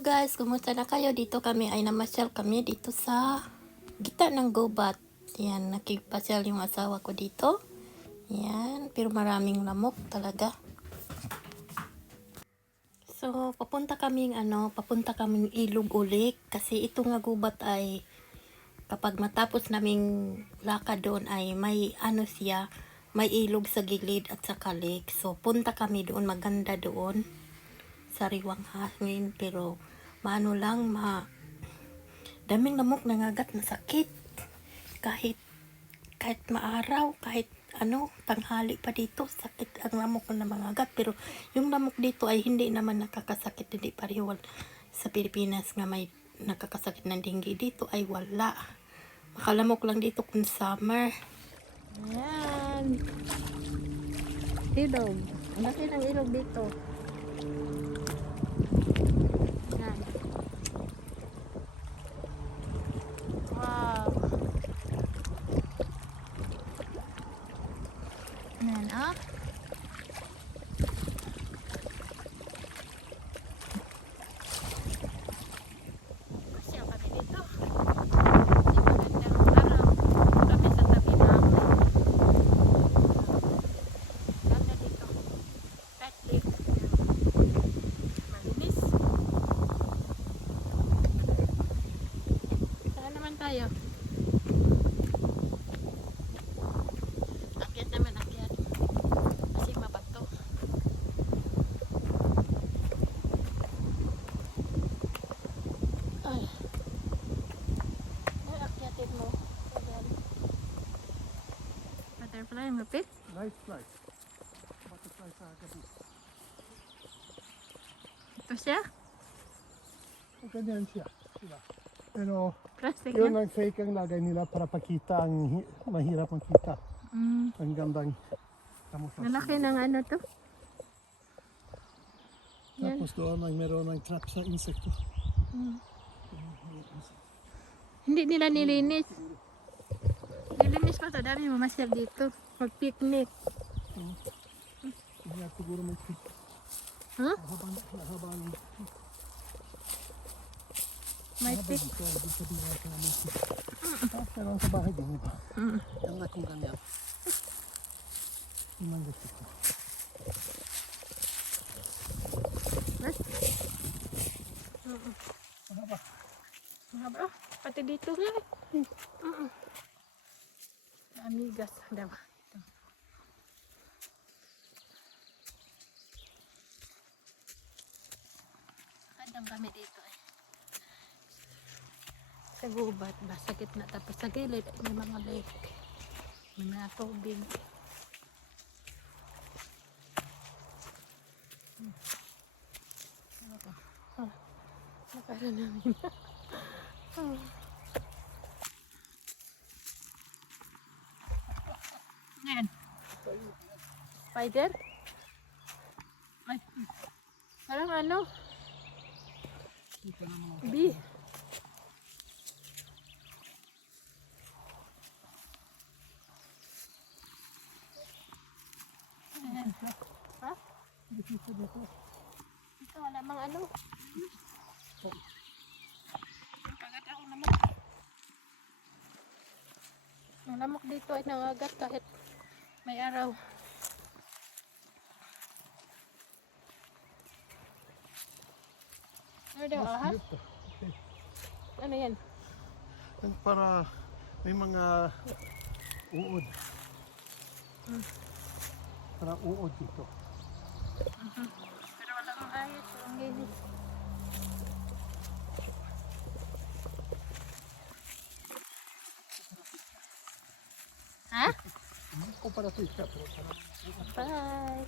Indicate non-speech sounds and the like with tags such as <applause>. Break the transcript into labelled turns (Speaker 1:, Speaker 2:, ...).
Speaker 1: kumusta na kayo? Dito kami ay namasyal kami dito sa gita ng gubat. Yan, nakipasal yung asawa ko dito. Yan, pero maraming lamok talaga. So, papunta kaming ano, papunta kaming ilog ulit kasi ito nga gubat ay kapag matapos naming lakad doon ay may ano siya, may ilog sa gilid at sa kalik. So, punta kami doon, maganda doon sariwang hangin pero maano lang ma daming lamok nangagat na sakit kahit kahit maaraw kahit ano tanghali pa dito sakit ang lamok na mangagat pero yung lamok dito ay hindi naman nakakasakit hindi pareho sa Pilipinas nga may nakakasakit ng dengue dito ay wala makalamok lang dito kung summer Ayan. Ilog. Ang laki ng ilog dito. Yan. Wow. Yan, ah. Masya kami dito. Magandang araw. Kami sa tabi namin. Ganda dito. Pet lake. Malinis. Saan naman tayo? Akyat naman, akyat. Kasi mabato. Ay. Ay, akyatin mo. Ayan. Ang lapit.
Speaker 2: Nice flight. Butterfly sa gabi.
Speaker 1: Ito siya.
Speaker 2: Ganyan siya. Sila. Pero
Speaker 1: Plastic
Speaker 2: yun ang fake ang lagay nila para pakita ang hi- mahirap makita.
Speaker 1: Mm.
Speaker 2: Ang gandang camouflage.
Speaker 1: Lalaki ng ano to. Yan.
Speaker 2: Tapos doon ay meron ng trap sa insekto.
Speaker 1: Hindi nila nilinis. Nilinis pa to. Dami mamasyal dito. Mag-picnic.
Speaker 2: Kaya siguro may trip.
Speaker 1: Huh?
Speaker 2: Habang, habang,
Speaker 1: May
Speaker 2: habang
Speaker 1: pic.
Speaker 2: dito, dito sa bilang sa may trip. Tapos meron sa bahay din iba.
Speaker 1: Mm.
Speaker 2: Ganda kung ganyan. Yun ang gusto ko. Mahaba.
Speaker 1: Mahaba. Oh, pati dito nga. eh. Mm. Amigas. Dawa. Ito. Kadang kami dito eh. Sa gubat ba? Sa gitna. Tapos sa gilid ay may mga lake. May mga tubig. Hmm. Ano to? <laughs> Ah, nakara namin. Ah. Ngayon. Spider? Ay. Parang ano? Bee. Ayan. Ha?
Speaker 2: Dito dito.
Speaker 1: Ito, wala mang ano. Kagat ako naman. Ang lamok dito ay nangagat kahit may araw. Ano daw, ahas?
Speaker 2: Okay.
Speaker 1: Ano yan?
Speaker 2: Yan para may mga uod. Para uod dito.
Speaker 1: Pero wala kang ayos, walang linis. Ha?
Speaker 2: O para sa isda. pero para-
Speaker 1: Bye!